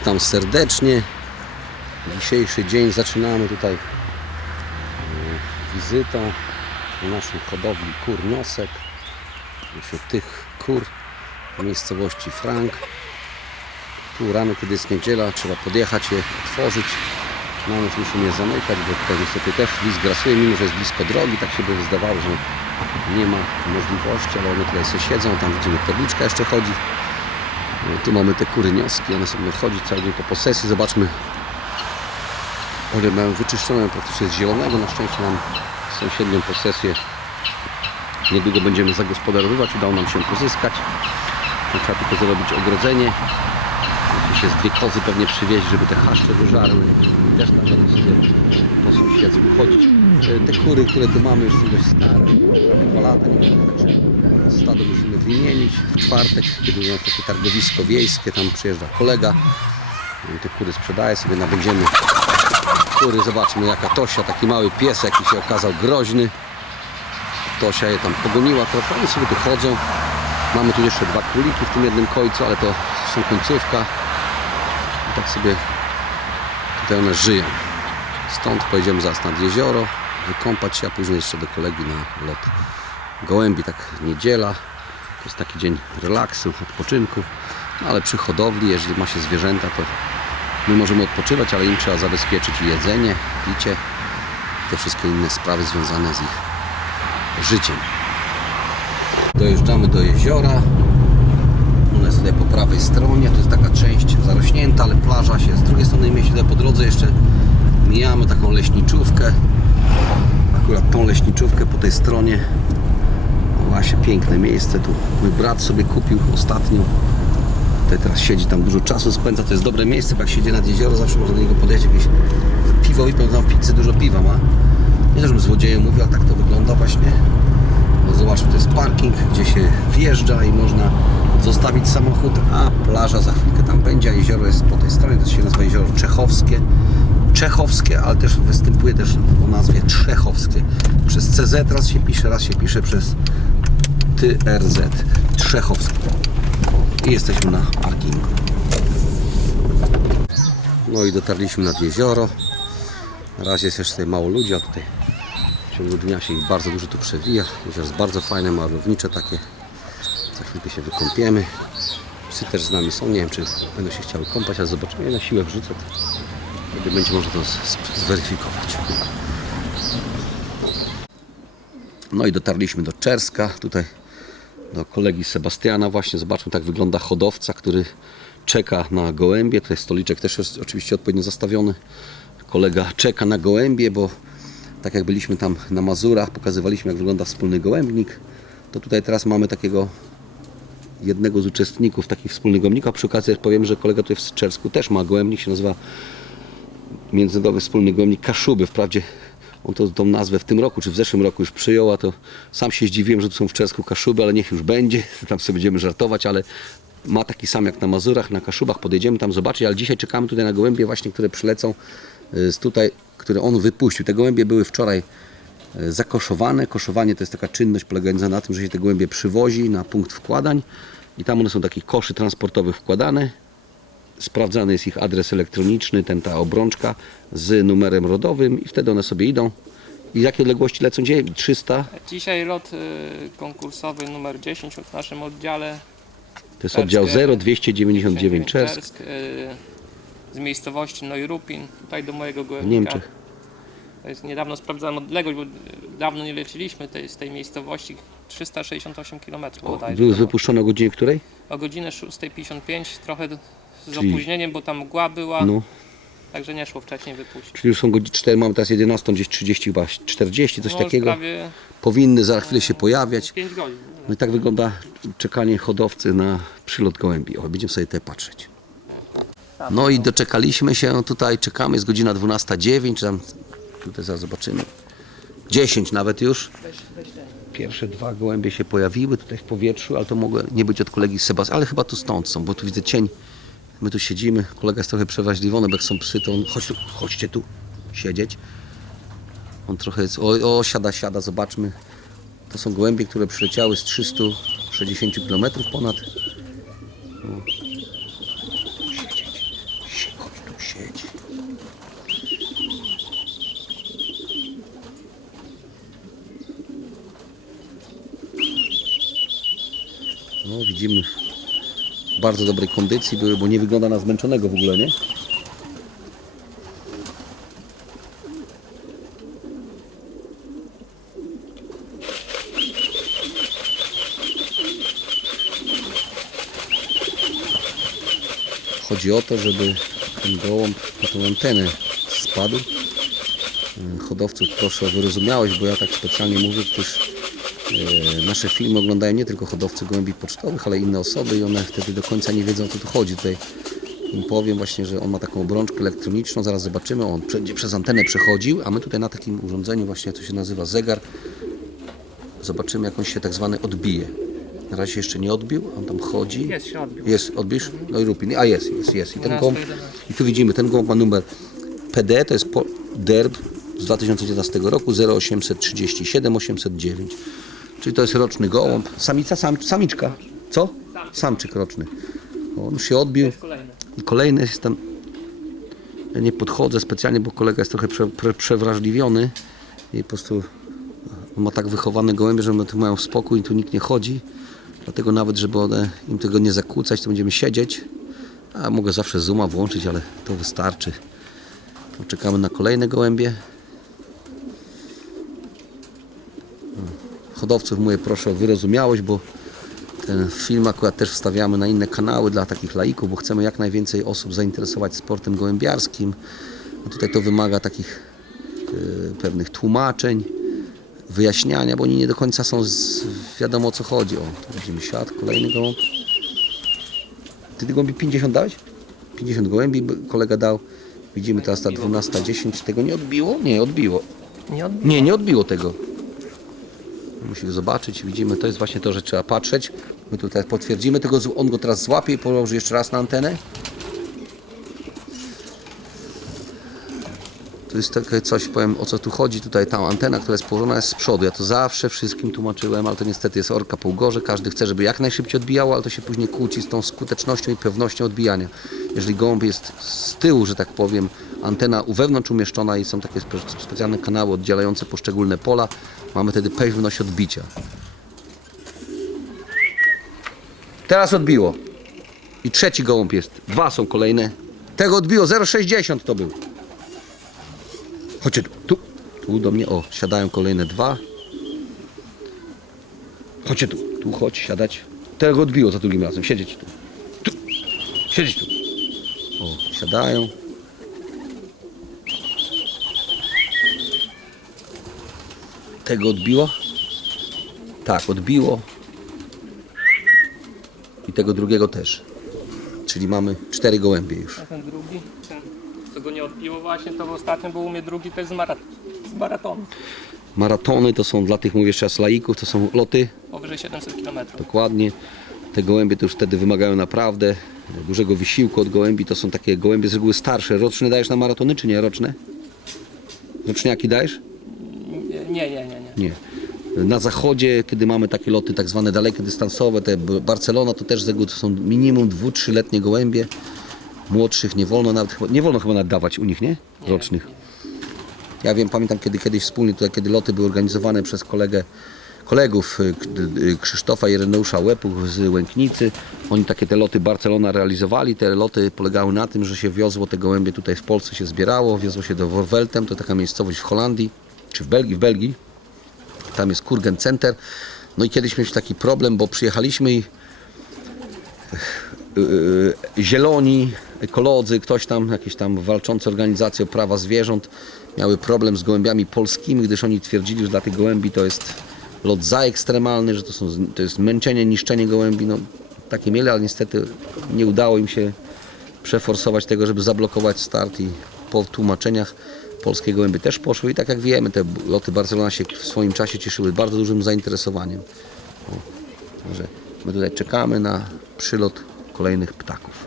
Witam serdecznie. Dzisiejszy dzień zaczynamy tutaj e, wizytą na naszej hodowli kur Niosek. Wśród tych kur w miejscowości Frank. Tu rano, kiedy jest niedziela, trzeba podjechać je, otworzyć. Na noc musimy je zamykać, bo tutaj niestety też lis grasuje, mimo że jest blisko drogi, tak się by zdawało, że nie ma możliwości, ale one tutaj sobie siedzą, tam widzimy tabliczka jeszcze chodzi. Tu mamy te kury nioski, one sobie chodzi cały dzień po posesji. Zobaczmy, one mają wyczyszczone praktycznie z zielonego. Na szczęście mam sąsiednią posesję. Niedługo będziemy zagospodarowywać, udało nam się pozyskać. Trzeba tylko zrobić ogrodzenie. Jakieś jest dwie kozy pewnie przywieźć, żeby te haszcze wyżarły. Też tam będą sobie po sąsiedzku chodzić. E, Te kury, które tu mamy już są dość stare, prawie dwa lata, nie wiem, także stado musimy wymienić. W czwartek, kiedy jest takie targowisko wiejskie, tam przyjeżdża kolega. I te kury sprzedaje sobie, nabędziemy kury. Zobaczmy jaka Tosia, taki mały pies, jaki się okazał groźny. Tosia je tam pogoniła trochę, oni sobie tu chodzą. Mamy tu jeszcze dwa króliki w tym jednym końcu, ale to są końcówka. I tak sobie tutaj one żyją. Stąd pojedziemy zaraz nad jezioro, wykąpać się, a później jeszcze do kolegi na lot gołębi, tak niedziela. To jest taki dzień relaksu, odpoczynku. No ale przy hodowli, jeżeli ma się zwierzęta, to my możemy odpoczywać, ale im trzeba zabezpieczyć jedzenie, picie, te wszystkie inne sprawy związane z ich życiem. Dojeżdżamy do jeziora. Ona jest tutaj po prawej stronie, to jest taka część zarośnięta, ale plaża się z drugiej strony mieści. Tutaj po drodze jeszcze mijamy taką leśniczówkę. Akurat tą leśniczówkę po tej stronie. Właśnie piękne miejsce. Tu mój brat sobie kupił ostatnio. Tutaj teraz siedzi tam dużo czasu spędza. To jest dobre miejsce, bo jak siedzi nad jezioro, zawsze można do niego podejść jakieś piwo i tam w pizzy dużo piwa ma. Nie żebym złodziejem mówił, ale tak to wygląda właśnie. No zobaczmy, to jest parking, gdzie się wjeżdża i można zostawić samochód, a plaża za chwilkę tam będzie, a jezioro jest po tej stronie, to się nazywa jezioro Czechowskie. Czechowskie, ale też występuje też o nazwie Trzechowskie. Przez CZ raz się pisze, raz się pisze przez TRZ. Trzechowskie. I jesteśmy na parkingu. No i dotarliśmy nad jezioro. Na razie jest jeszcze tutaj mało ludzi, a tutaj w ciągu dnia się ich bardzo dużo tu przewija. Jezioro jest bardzo fajne, malownicze takie. Za chwilkę się wykąpiemy. Psy też z nami są. Nie wiem, czy będą się chciały kąpać, ale zobaczymy. Ja na siłę wrzucę. Wtedy będzie można to zweryfikować. No i dotarliśmy do Czerska. Tutaj do kolegi Sebastiana właśnie. Zobaczmy, tak wygląda hodowca, który czeka na gołębie. Tutaj stoliczek też jest oczywiście odpowiednio zastawiony. Kolega czeka na gołębie, bo tak jak byliśmy tam na Mazurach, pokazywaliśmy jak wygląda wspólny gołębnik, to tutaj teraz mamy takiego jednego z uczestników takich wspólnych gołębników. A przy okazji powiem, że kolega tutaj w Czersku też ma gołębnik, się nazywa Międzynarodowy Wspólny Gołębnik Kaszuby. Wprawdzie on to, tą nazwę w tym roku, czy w zeszłym roku już przyjął, a to sam się zdziwiłem, że tu są w Czersku Kaszuby, ale niech już będzie, tam sobie będziemy żartować, ale ma taki sam jak na Mazurach, na Kaszubach, podejdziemy tam zobaczyć, ale dzisiaj czekamy tutaj na gołębie właśnie, które przylecą y, z tutaj, które on wypuścił. Te gołębie były wczoraj y, zakoszowane. Koszowanie to jest taka czynność polegająca na tym, że się te gołębie przywozi na punkt wkładań i tam one są takich koszy transportowych wkładane sprawdzany jest ich adres elektroniczny, ten ta obrączka z numerem rodowym i wtedy one sobie idą. I jakie odległości lecą dzisiaj? 300? Dzisiaj lot y, konkursowy numer 10 w naszym oddziale. To jest oddział Czerskie. 0, 299 Czersk Czersk, y, z miejscowości Neurupin, tutaj do mojego w gołębnika. Niemczech. To jest niedawno sprawdzałem odległość, bo y, dawno nie leciliśmy tej, z tej miejscowości. 368 km to było. wypuszczone o godzinie której? O godzinę 6.55, trochę z Czyli- opóźnieniem, bo tam mgła była, No, także nie szło wcześniej wypuścić. czyli już są godziny 4, mamy teraz 11, gdzieś 30 chyba 40, coś No, już takiego. prawie Powinny za chwilę się pojawiać. 5 godzin. No i tak wygląda czekanie hodowcy na przylot gołębi. O, będziemy sobie tutaj patrzeć. No i doczekaliśmy się tutaj, czekamy, jest godzina 12.09, tam tutaj zaraz zobaczymy. 10 nawet już. Pierwsze dwa gołębie się pojawiły tutaj w powietrzu, ale to mogło nie być od kolegi Sebastiana, ale chyba tu stąd są, bo tu widzę cień. My tu siedzimy, kolega jest trochę przewaźliwony, bo jak są psy, to on chodź tu, chodźcie tu siedzieć. On trochę jest, o, o siada, siada, zobaczmy. To są gołębie, które przyleciały z 360 km ponad. No. Siedzieć, chodź tu siedź. No widzimy bardzo dobrej kondycji były, bo nie wygląda na zmęczonego w ogóle, nie? Chodzi o to, żeby ten gołąb na tą antenę spadł. E, Hodowców proszę o wyrozumiałość, bo ja tak specjalnie mówię, gdyż nasze filmy oglądają nie tylko hodowcy gołębi pocztowych, ale inne osoby i one wtedy do końca nie wiedzą o co tu chodzi. Tutaj im powiem właśnie, że on ma taką obrączkę elektroniczną, zaraz zobaczymy, on będzie przez antenę przechodził, a my tutaj na takim urządzeniu właśnie, co się nazywa zegar, zobaczymy jak on się tak zwany odbije. Na razie jeszcze nie odbił, on tam chodzi. Jest, się odbił. Jest, odbierz? No i rupin. A jest, jest, jest. I ten 11, gołąb, 11. i tu widzimy, ten gołąb ma numer PD, to jest DERB z 2011 roku 0837 809. Czyli to jest roczny gołąb. Samica, sam, samiczka. Co? Samczyk roczny. On już się odbił. I kolejny jest tam. Ja nie podchodzę specjalnie, bo kolega jest trochę prze, prze, przewrażliwiony i po prostu on ma tak wychowane gołębie, że one tu mają spokój i tu nikt nie chodzi. Dlatego nawet, żeby one, im tego nie zakłócać, to będziemy siedzieć. A mogę zawsze zooma włączyć, ale to wystarczy. Czekamy na kolejne gołębie. Hodowców mówię, proszę o wyrozumiałość, bo ten film akurat też wstawiamy na inne kanały dla takich laików, bo chcemy jak najwięcej osób zainteresować sportem gołębiarskim. A tutaj to wymaga takich e, pewnych tłumaczeń, wyjaśniania, bo oni nie do końca są z, wiadomo o co chodzi. O, tu widzimy siat, kolejny gołąb. Ty tych gołębi 50 dałeś? 50 gołębi kolega dał. Widzimy teraz ta 12.10. Tego nie odbiło? Nie, odbiło. Nie odbił. Nie, nie odbiło tego. Musi zobaczyć, widzimy, to jest właśnie to, że trzeba patrzeć. My tutaj potwierdzimy tego, on go teraz złapie i położy jeszcze raz na antenę. To jest takie coś, powiem o co tu chodzi. Tutaj ta antena, która jest położona jest z przodu. Ja to zawsze wszystkim tłumaczyłem, ale to niestety jest orka po ugorze. Każdy chce, żeby jak najszybciej odbijało, ale to się później kłóci z tą skutecznością i pewnością odbijania. Jeżeli gołąb jest z tyłu, że tak powiem, antena u wewnątrz umieszczona i są takie spe- specjalne kanały oddzielające poszczególne pola, mamy wtedy pewność odbicia. Teraz odbiło. I trzeci gołąb jest. Dwa są kolejne. Tego odbiło. 0,60 to był. Chodźcie tu. Tu do mnie. O, siadają kolejne dwa. Chodźcie tu. Tu chodź, siadać. Tego odbiło za drugim razem. Siedzieć tu. Tu. Siedzieć tu. O, siadają. Tego odbiło? Tak, odbiło. I tego drugiego też. Czyli mamy cztery gołębie już. A ten drugi, ten, co go nie odbiło właśnie, to ostatnio był u mnie drugi, to jest z, marat z maratonu. Maratony to są dla tych, mówię jeszcze raz, laików, to są loty, Powyżej 700 km. dokładnie. Te gołębie to już wtedy wymagają naprawdę dużego wysiłku od gołębi. To są takie gołębie z reguły starsze. Roczne dajesz na maratony, czy nie? Roczne? Roczniaki dajesz? Na zachodzie, kiedy mamy takie loty tak zwane dalekie dystansowe, te Barcelona to też z reguły to są minimum dwu, trzyletnie gołębie. Młodszych nie wolno nawet, nie wolno chyba nawet dawać u nich, nie? Rocznych. Ja wiem, pamiętam kiedy kiedyś wspólnie tutaj, kiedy loty były organizowane przez kolegę, kolegów y, y, Krzysztofa i Ireneusza Łepuch z Łęknicy. Oni takie te loty Barcelona realizowali. Te loty polegały na tym, że się wiozło te gołębie tutaj w Polsce się zbierało, wiozło się do Worveltem, to taka miejscowość w Holandii, czy w Belgii, w Belgii. Tam jest Kurgen Center. No i kiedyś mieliśmy taki problem, bo przyjechaliśmy i yy, zieloni, ekolodzy, ktoś tam, jakieś tam walczące organizacje o prawa zwierząt miały problem z gołębiami polskimi, gdyż oni twierdzili, że dla tych gołębi to jest lot za ekstremalny, że to, są, to jest męczenie, niszczenie gołębi. No, takie mieli, ale niestety nie udało im się przeforsować tego, żeby zablokować start i po tłumaczeniach polskie gołębie też poszły i tak jak wiemy, te loty Barcelona się w swoim czasie cieszyły bardzo dużym zainteresowaniem. O, my tutaj czekamy na przylot kolejnych ptaków.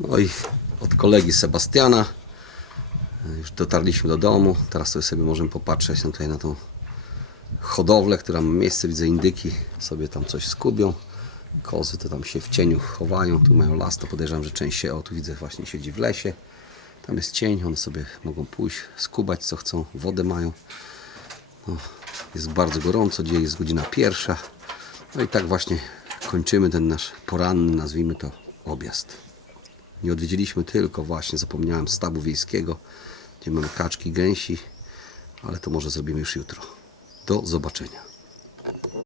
No i od kolegi Sebastiana już dotarliśmy do domu. Teraz sobie możemy popatrzeć no tutaj na tą hodowlę, która ma miejsce. Widzę indyki sobie tam coś skubią. Kozy to tam się w cieniu chowają. Tu mają las, to podejrzewam, że część się, o tu widzę właśnie siedzi w lesie. Tam jest cień, one sobie mogą pójść, skubać co chcą, wodę mają. No, jest bardzo gorąco, dzisiaj jest godzina pierwsza. No i tak właśnie kończymy ten nasz poranny, nazwijmy to, objazd. Nie odwiedziliśmy tylko właśnie, zapomniałem, stawu wiejskiego, gdzie mamy kaczki, gęsi, ale to może zrobimy już jutro. Do zobaczenia.